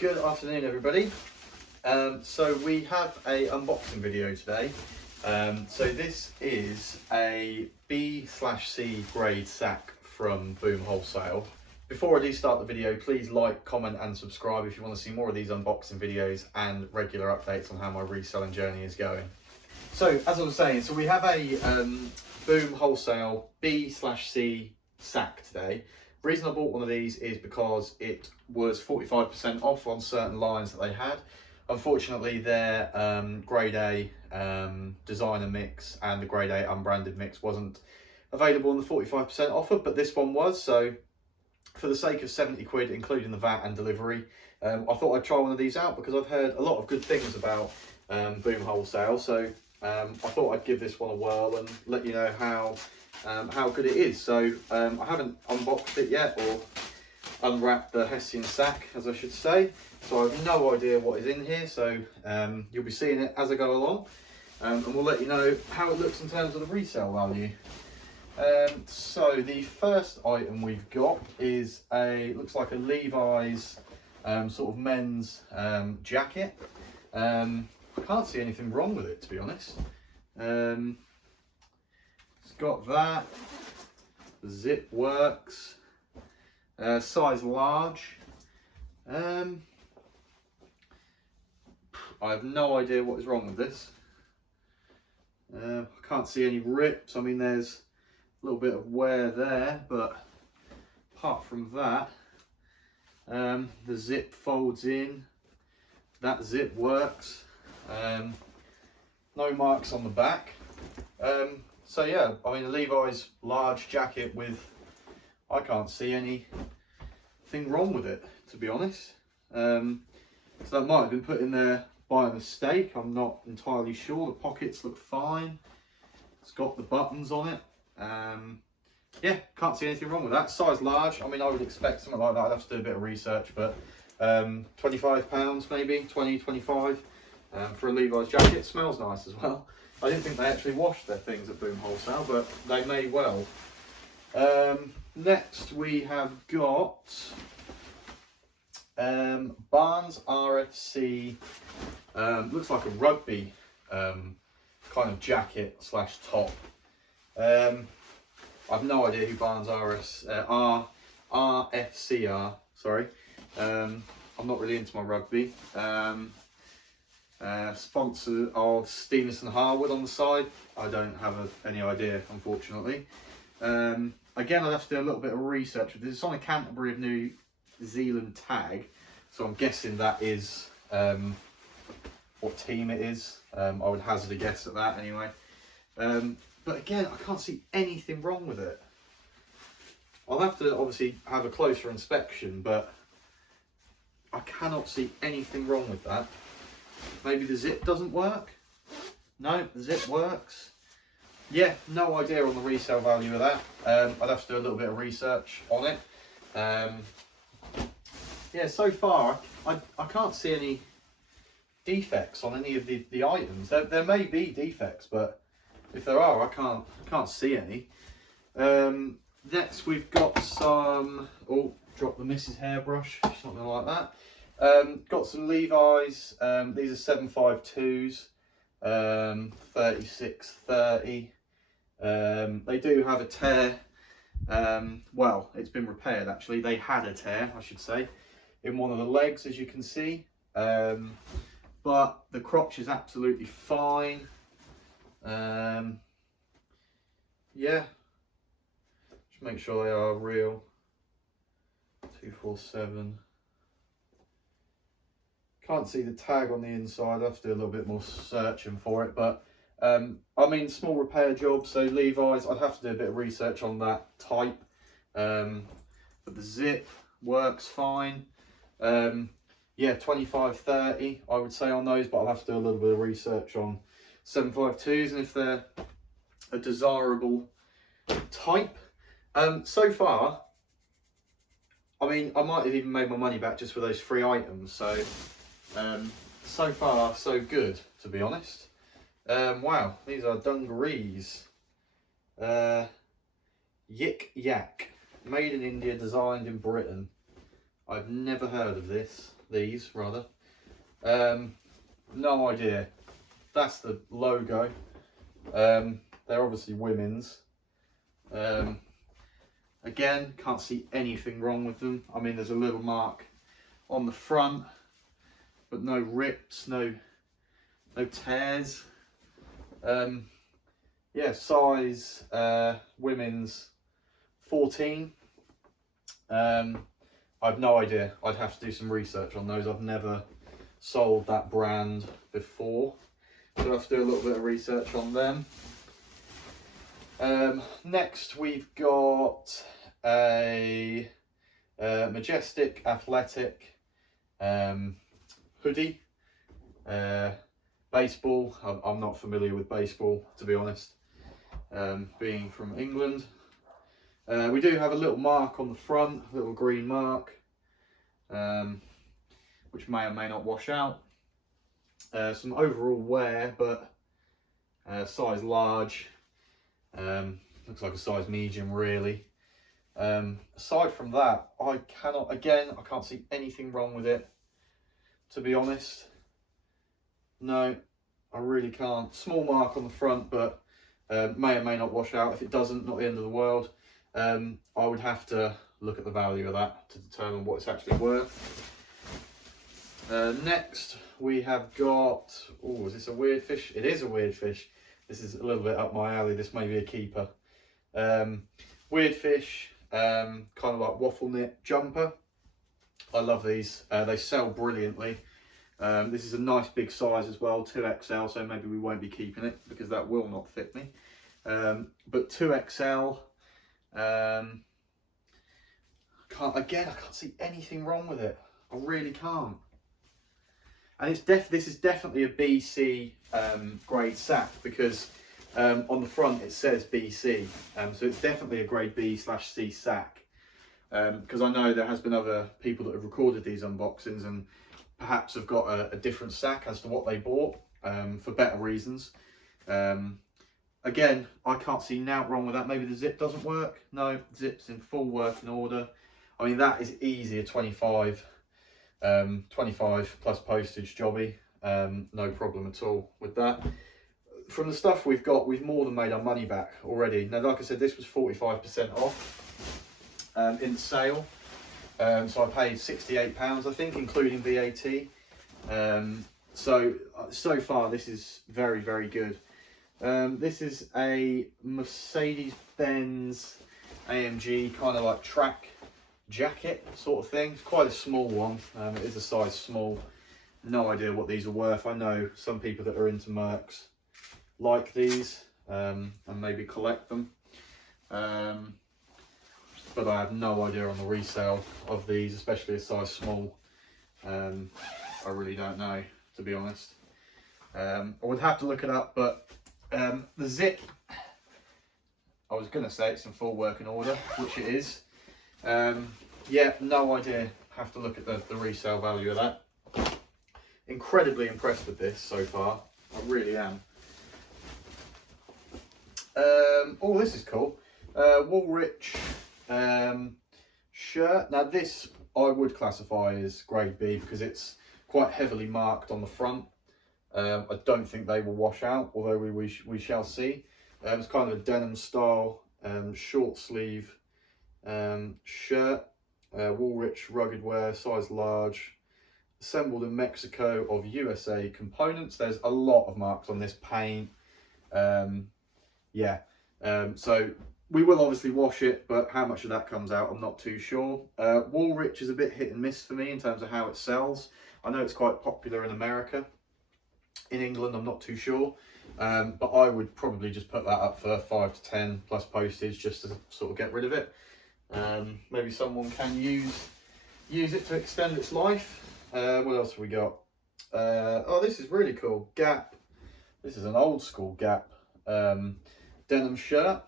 Good afternoon, everybody. So we have a unboxing video today. So this is a B/C grade sack from Boom Wholesale. Before I do start the video, please like, comment and subscribe if you want to see more of these unboxing videos and regular updates on how my reselling journey is going. So as I was saying, so we have a Boom Wholesale B/C sack today. The reason I bought one of these is because it was 45% off on certain lines that they had. Unfortunately, their grade A designer mix and the grade A unbranded mix wasn't available on the 45% offer, but this one was. So for the sake of 70 quid, including the VAT and delivery, I thought I'd try one of these out because I've heard a lot of good things about Boom Wholesale. So I thought I'd give this one a whirl and let you know how good it is. So I haven't unboxed it yet, or unwrapped the Hessian sack, as I should say. So I have no idea what is in here. So you'll be seeing it as I go along, and we'll let you know how it looks in terms of the resale value. So the first item we've got is looks like a Levi's sort of men's jacket. I can't see anything wrong with it, to be honest. It's got that, the zip works, size large. I have no idea what is wrong with this. I can't see any rips. I mean, there's a little bit of wear there, but apart from that, the zip folds in, that zip works. No marks on the back. So yeah, I mean, a Levi's large jacket with, I can't see anything wrong with it, to be honest. So that might have been put in there by a mistake. I'm not entirely sure. The pockets look fine. It's got the buttons on it. Yeah, can't see anything wrong with that. Size large. I mean, I would expect something like that. I'd have to do a bit of research, but £25 maybe, 20, 25 for a Levi's jacket. Smells nice as well. I didn't think they actually washed their things at Boom Wholesale, but they may well. Next we have got Barnes RFC, looks like a rugby kind of jacket slash top. I've no idea who Barnes RFC are, sorry. I'm not really into my rugby. Sponsor of Stevens and Harwood on the side. I don't have any idea, unfortunately. Again, I'd have to do a little bit of research with this. It's on a Canterbury of New Zealand tag, so I'm guessing that is what team it is. I would hazard a guess at that anyway. But again, I can't see anything wrong with it. I'll have to obviously have a closer inspection, but I cannot see anything wrong with that. Maybe the zip doesn't work? No, the zip works. Yeah, no idea on the resale value of that. I'd have to do a little bit of research on it. Yeah, so far I can't see any defects on any of the items. There may be defects, but if there are, I can't see any. Next we've got some, oh, drop the Mrs. Hairbrush, something like that. Got some Levi's, these are 752s, 3630. They do have a tear, well, it's been repaired actually. They had a tear, I should say, in one of the legs, as you can see. But the crotch is absolutely fine. Yeah, just make sure they are real. 247. Can't see the tag on the inside. I have to do a little bit more searching for it, but I mean, small repair job, so Levi's, I'd have to do a bit of research on that type. But the zip works fine. Yeah, 25-30 I would say on those, but I'll have to do a little bit of research on 752s and if they're a desirable type. So far, I mean, I might have even made my money back just for those 3 items. So so far so good, to be honest. Wow, these are dungarees. Yik Yak, made in India, designed in Britain. I've never heard of this. these rather. No idea. That's the logo. They're obviously women's. Again, can't see anything wrong with them. I mean, there's a little mark on the front, but no rips, no tears. Yeah, size women's 14. I've no idea. I'd have to do some research on those. I've never sold that brand before, so I have to do a little bit of research on them. Next we've got a Majestic Athletic hoodie. Baseball. I'm not familiar with baseball, to be honest, being from England. We do have a little mark on the front, a little green mark, which may or may not wash out. Some overall wear, but size large. Looks like a size medium, really. Aside from that, I can't see anything wrong with it, to be honest. No, I really can't. Small mark on the front, but may or may not wash out. If it doesn't, not the end of the world. I would have to look at the value of that to determine what it's actually worth. Next we have got, oh, is this a weird fish? It is a weird fish. This is a little bit up my alley. This may be a keeper. Weird fish, kind of like waffle knit jumper. I love these. They sell brilliantly. This is a nice big size as well, 2XL, so maybe we won't be keeping it because that will not fit me. But 2XL, I can't see anything wrong with it. I really can't. And this is definitely a BC grade sack, because on the front it says BC, so it's definitely a grade B/C sack. Because I know there has been other people that have recorded these unboxings and perhaps have got a different sack as to what they bought, for better reasons. Again, I can't see now wrong with that. Maybe the zip doesn't work. No, zip's in full working order. I mean, that is easy, a 25 plus postage jobby. No problem at all with that. From the stuff we've got, we've more than made our money back already. Now, like I said, this was 45% off in the sale. So I paid £68, I think, including VAT. So far, this is very, very good. This is a Mercedes-Benz AMG kind of like track jacket sort of thing. It's quite a small one. It is a size small. No idea what these are worth. I know some people that are into Mercs like these and maybe collect them. But I have no idea on the resale of these, especially a size small. I really don't know, to be honest. I would have to look it up, but the zip, I was going to say it's in full working order, which it is. Yeah, no idea. Have to look at the resale value of that. Incredibly impressed with this so far. I really am. Oh, this is cool. Woolrich shirt. Now this I would classify as grade B because it's quite heavily marked on the front. I don't think they will wash out, although we shall see. It's kind of a denim style short sleeve shirt. Woolrich rugged wear, size large, assembled in Mexico of USA components. There's a lot of marks on this paint. Yeah, so we will obviously wash it, but how much of that comes out, I'm not too sure. Woolrich is a bit hit and miss for me in terms of how it sells. I know it's quite popular in America. In England, I'm not too sure. But I would probably just put that up for 5 to 10 plus postage just to sort of get rid of it. Maybe someone can use it to extend its life. What else have we got? Oh, this is really cool. Gap. This is an old school Gap denim shirt.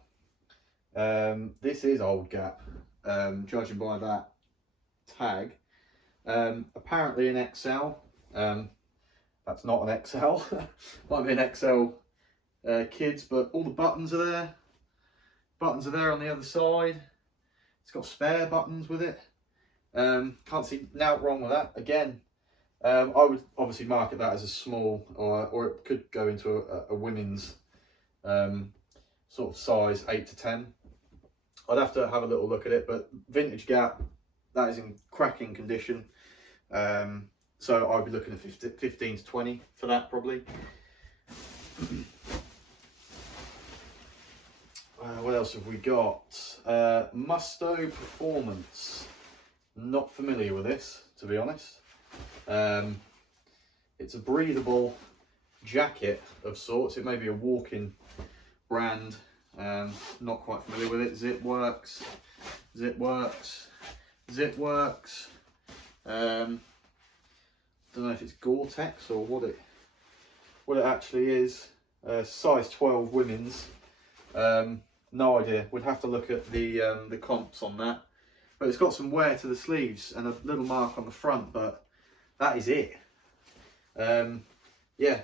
This is old Gap, judging by that tag. Apparently an XL. That's not an XL. Might be an XL kids, but all the buttons are there. Buttons are there on the other side. It's got spare buttons with it. Can't see now wrong with that. Again, I would obviously market that as a small, or it could go into a women's sort of size 8 to 10. I'd have to have a little look at it, but vintage Gap, that is in cracking condition. So I'd be looking at 15 to 20 for that probably. What else have we got? Musto Performance. Not familiar with this, to be honest. It's a breathable jacket of sorts. It may be a walk-in brand. Not quite familiar with it. Zip works. Zip works. Zip works. Don't know if it's Gore-Tex or what it actually is. Size 12 women's. No idea. We'd have to look at the comps on that. But it's got some wear to the sleeves and a little mark on the front, but that is it. Yeah,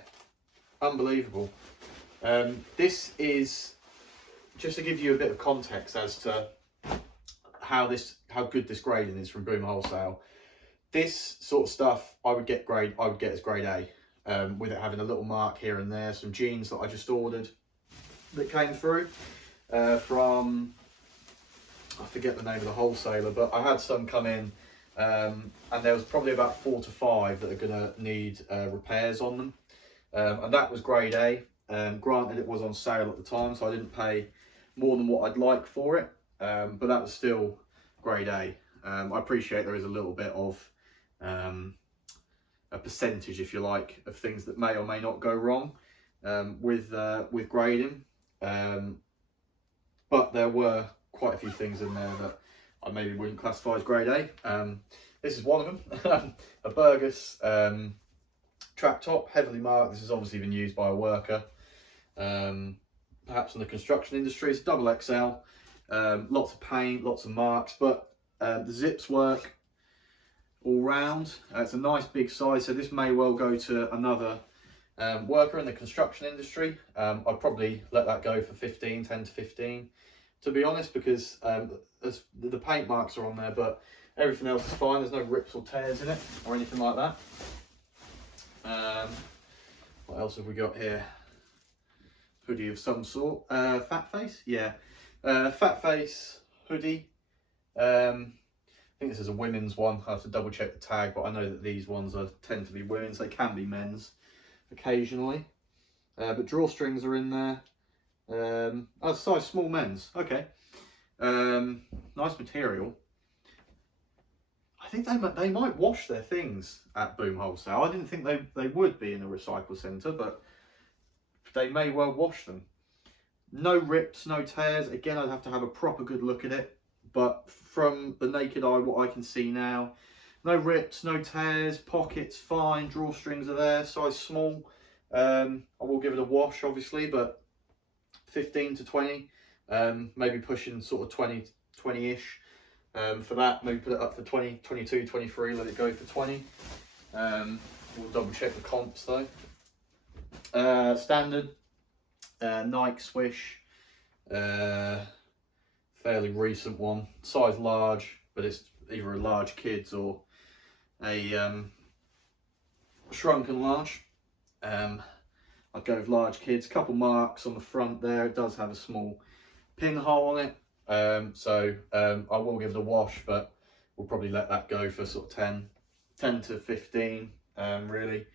unbelievable. This is just to give you a bit of context as to how good this grading is from Boom Wholesale. This sort of stuff I would get as grade A, with it having a little mark here and there. Some jeans that I just ordered that came through from, I forget the name of the wholesaler, but I had some come in, and there was probably about 4 to 5 that are going to need repairs on them, and that was grade A. Granted, it was on sale at the time, so I didn't pay more than what I'd like for it, but that was still grade A. I appreciate there is a little bit of a percentage, if you like, of things that may or may not go wrong with grading, but there were quite a few things in there that I maybe wouldn't classify as grade A. This is one of them. A Burgess trap top, heavily marked. This has obviously been used by a worker, perhaps in the construction industry. It's double XL, lots of paint, lots of marks, but the zips work all round. It's a nice big size, so this may well go to another worker in the construction industry. I'd probably let that go for 10 to 15, to be honest, because the paint marks are on there, but everything else is fine. There's no rips or tears in it or anything like that. What else have we got here? Hoodie of some sort. Fat face, yeah. Fat face hoodie. I think this is a women's one. I have to double check the tag, but I know that these ones tend to be women's. They can be men's occasionally, but drawstrings are in there. Oh, size small men's. Okay. Nice material. I think they might wash their things at Boom Wholesale. I didn't think they would be in a recycle centre, but they may well wash them. No rips, no tears. Again, I'd have to have a proper good look at it, but from the naked eye, what I can see now, no rips, no tears, pockets fine, drawstrings are there, size small. I will give it a wash, obviously, but 15 to 20, maybe pushing sort of 20-ish. For that, maybe put it up for 20, 22, 23, let it go for 20. We'll double check the comps though. Standard, Nike Swish, fairly recent one, size large, but it's either a large kids or a shrunken large. I'd go with large kids. Couple marks on the front there. It does have a small pinhole on it, so I will give it a wash, but we'll probably let that go for sort of 10 to 15, really.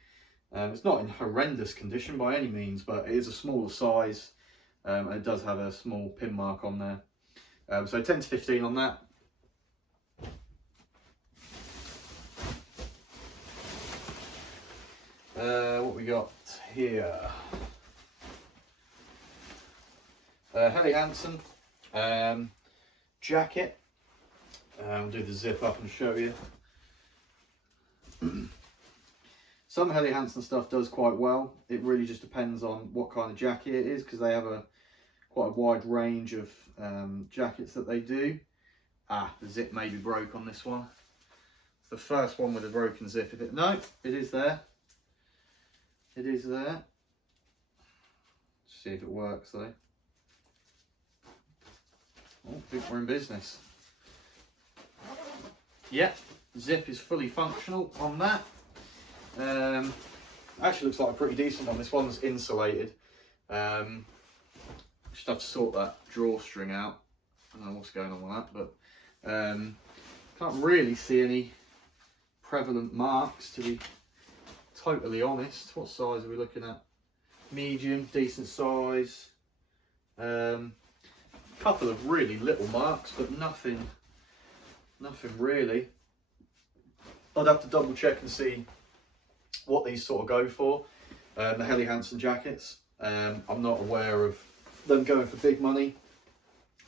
It's not in horrendous condition by any means, but it is a smaller size, and it does have a small pin mark on there. So 10 to 15 on that. What we got here? Helly Hansen jacket. I'll do the zip up and show you. Some Helly Hansen stuff does quite well. It really just depends on what kind of jacket it is, because they have quite a wide range of jackets that they do. The zip may be broke on this one. It's the first one with a broken zip. No, it is there. It is there. Let's see if it works though. Oh, I think we're in business. Yeah, zip is fully functional on that. Actually looks like a pretty decent one. This one's insulated. Just have to sort that drawstring out. I don't know what's going on with that, but can't really see any prevalent marks, to be totally honest. What size are we looking at? Medium, decent size. Couple of really little marks, but nothing really. I'd have to double check and see what these sort of go for. The Helly Hansen jackets. I'm not aware of them going for big money,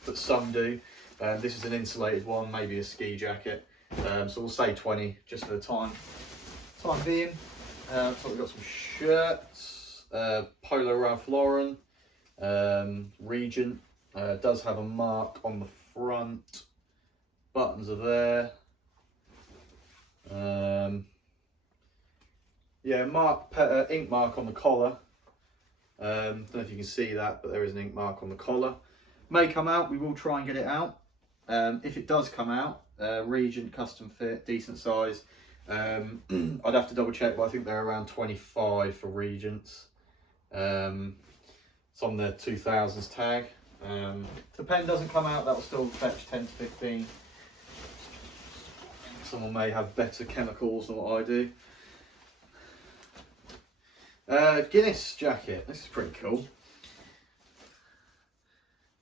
but some do. This is an insulated one, maybe a ski jacket. So we'll say 20 just for the time being. So we've got some shirts, Polo Ralph Lauren, Regent. Does have a mark on the front. Buttons are there. Yeah, ink mark on the collar. Don't know if you can see that, but there is an ink mark on the collar. May come out, we will try and get it out. If it does come out, Regent custom fit, decent size. I'd have to double check, but I think they're around 25 for Regents. It's on the 2000s tag. If the pen doesn't come out, that will still fetch 10 to 15. Someone may have better chemicals than what I do. Guinness jacket. This is pretty cool. If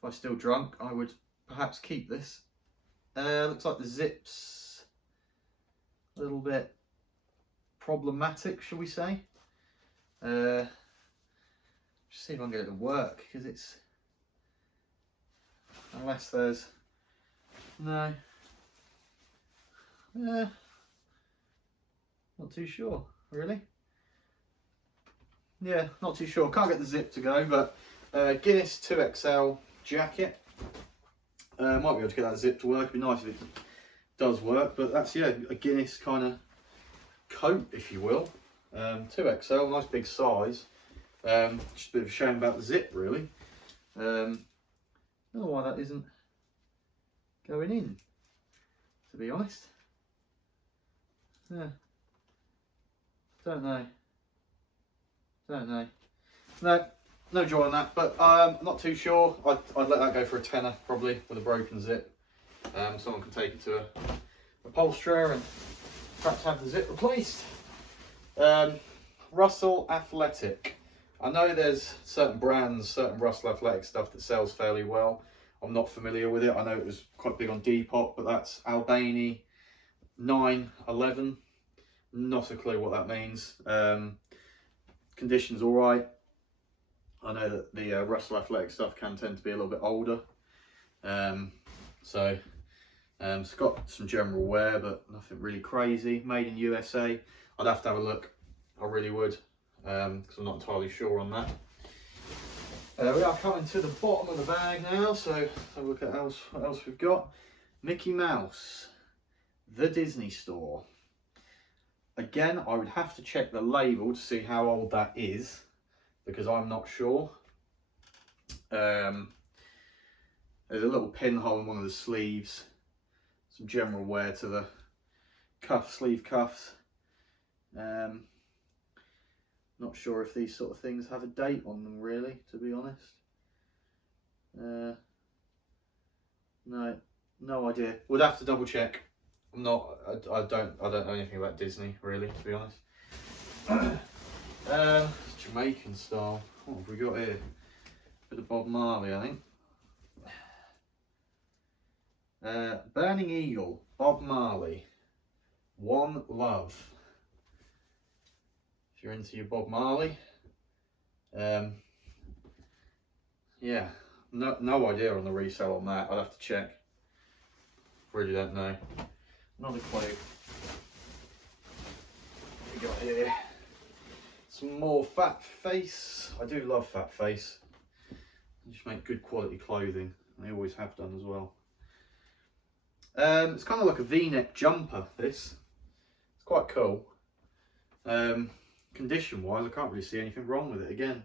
I was still drunk, I would perhaps keep this. Looks like the zips a little bit problematic, shall we say? Just see if I can get it to work, because it's, unless there's no. Not too sure, really. Yeah, not too sure. Can't get the zip to go, but Guinness 2XL jacket. Might be able to get that zip to work. It'd be nice if it does work, but that's, yeah, a Guinness kind of coat, if you will. 2XL, nice big size. Just a bit of a shame about the zip, really. I don't know why that isn't going in, to be honest. Yeah. Don't know. No joy on that, but not too sure. I'd let that go for a tenner, probably, with a broken zip. Someone can take it to a upholsterer and perhaps have the zip replaced. Russell Athletic. I know there's certain brands, certain Russell Athletic stuff that sells fairly well. I'm not familiar with it. I know it was quite big on Depop, but that's Albany 911. Not a clue what that means. Condition's all right. I know that the Russell Athletic stuff can tend to be a little bit older. It's got some general wear, but nothing really crazy. Made in USA. I'd have to have a look. I really would, because I'm not entirely sure on that. We are coming to the bottom of the bag now, so let's have a look at what else we've got. Mickey Mouse, the Disney Store. Again, I would have to check the label to see how old that is, because I'm not sure. There's a little pinhole in one of the sleeves. Some general wear to the sleeve cuffs. Not sure if these sort of things have a date on them, really, to be honest. No idea. Would have to double check. I don't know anything about Disney, really, to be honest. Jamaican style. What have we got here? Bit of Bob Marley, I think. Burning Eagle, Bob Marley, One Love. If you're into your Bob Marley, yeah, no idea on the resale on that. I'd have to check. Really don't know. Not a clue. What we got here? Some more Fat Face. I do love Fat Face. They just make good quality clothing. They always have done as well. It's kind of like a V-neck jumper, this. It's quite cool. Condition wise, I can't really see anything wrong with it again.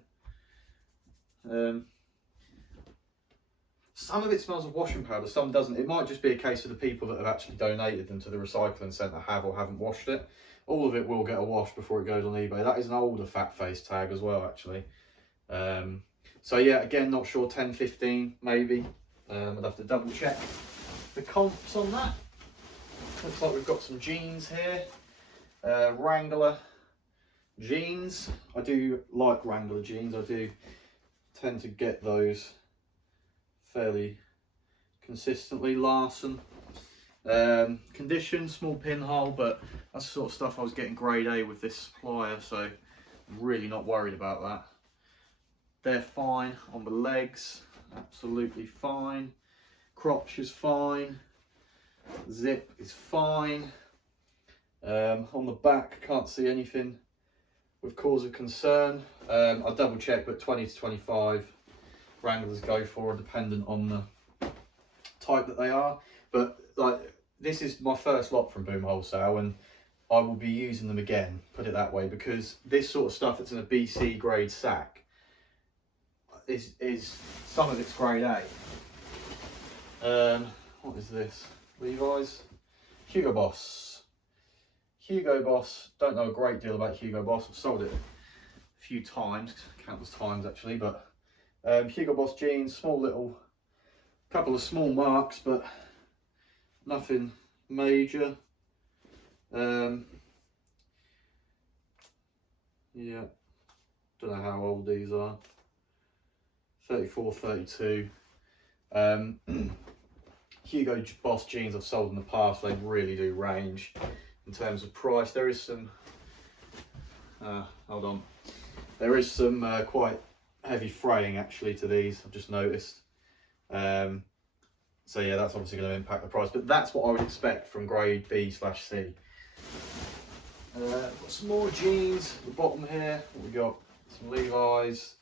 Some of it smells of washing powder, some doesn't. It might just be a case of the people that have actually donated them to the recycling centre have or haven't washed it, all of it will get a wash before it goes on eBay. That is an older fat face tag as well, actually. So yeah, again, not sure, 10, 15 maybe. I'd have to double check the comps on that. Looks like we've got some jeans here. Wrangler jeans. I do like Wrangler jeans. I do tend to get those fairly consistently. Larson. Condition, small pinhole, but that's the sort of stuff I was getting grade A with this supplier, so I'm really not worried about that. They're fine on the legs, absolutely fine. Crotch is fine. Zip is fine. On the back, can't see anything with cause of concern. I'll double check, but 20 to 25 Wranglers go for, dependent on the type that they are. But like, this is my first lot from Boom Wholesale, and I will be using them again, put it that way, because this sort of stuff that's in a BC grade sack is some of it's grade A. What is this? Levi's? Hugo Boss. Hugo Boss, don't know a great deal about Hugo Boss. I've sold it a few times, countless times actually, but Hugo Boss jeans, small little, couple of small marks, but nothing major. Yeah, don't know how old these are. 34, 32. Hugo Boss jeans I've sold in the past, they really do range in terms of price. There is some, hold on, there is some quite heavy fraying actually to these, I've just noticed. So yeah, that's obviously going to impact the price, but that's what I would expect from grade B/C. Got some more jeans at the bottom here. What we got? Some Levi's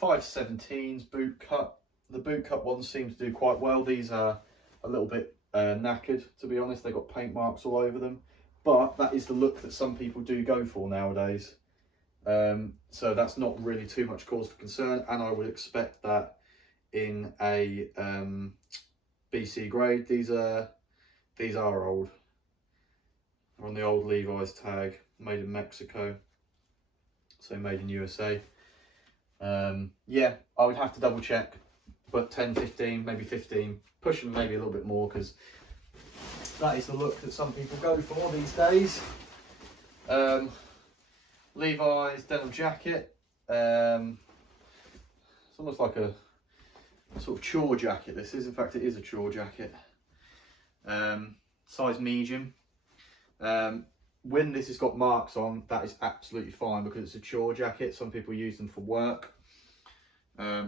517s boot cut. The boot cut ones seem to do quite well. These are a little bit knackered, to be honest. They've got paint marks all over them, but that is the look that some people do go for nowadays. So that's not really too much cause for concern, and I would expect that in a BC grade. These are old. They're on the old Levi's tag, made in Mexico, so made in USA. Yeah, I would have to double check, but 10, 15, maybe 15, pushing maybe a little bit more, because that is the look that some people go for these days. Levi's denim jacket. It's almost like a sort of chore jacket. This is, in fact, it is a chore jacket. Size medium. When this has got marks on, that is absolutely fine because it's a chore jacket. Some people use them for work.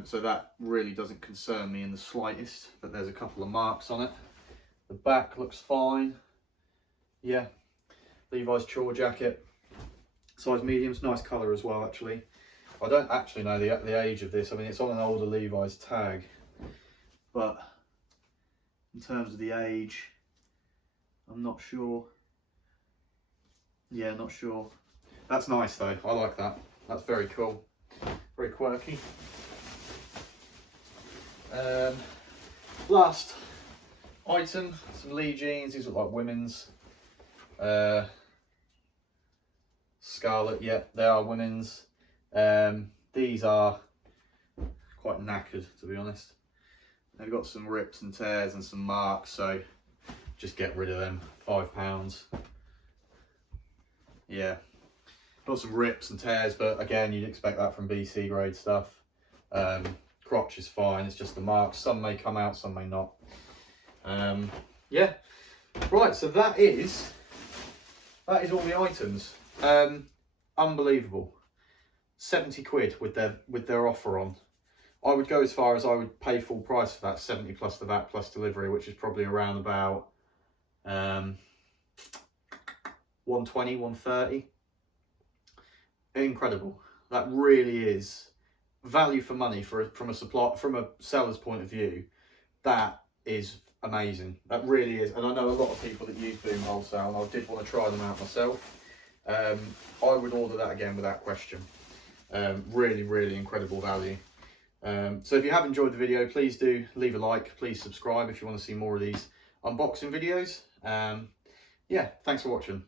So that really doesn't concern me in the slightest, that there's a couple of marks on it. The back looks fine. Yeah, Levi's chore jacket. Size medium's nice colour as well, actually. I don't actually know the age of this. I mean, it's on an older Levi's tag, but in terms of the age, I'm not sure. Yeah, not sure. That's nice though. I like that. That's very cool. Very quirky. Last item, some Lee jeans. These look like women's. Scarlet, yeah, they are women's. These are quite knackered, to be honest. They've got some rips and tears and some marks, so just get rid of them. £5. Yeah, got some rips and tears, but again, you'd expect that from BC grade stuff. Crotch is fine, it's just the marks. Some may come out, some may not. Yeah, right, so that is all the items. Unbelievable. 70 quid with their offer on. I would go as far as I would pay full price for that, 70 plus the VAT plus delivery, which is probably around about 120, 130. Incredible. That really is value for money from a seller's point of view. That is amazing. That really is. And I know a lot of people that use Boom Wholesale, and I did want to try them out myself. I would order that again without question. Really, really incredible value. So if you have enjoyed the video, please do leave a like. Please subscribe if you want to see more of these unboxing videos. Yeah, thanks for watching.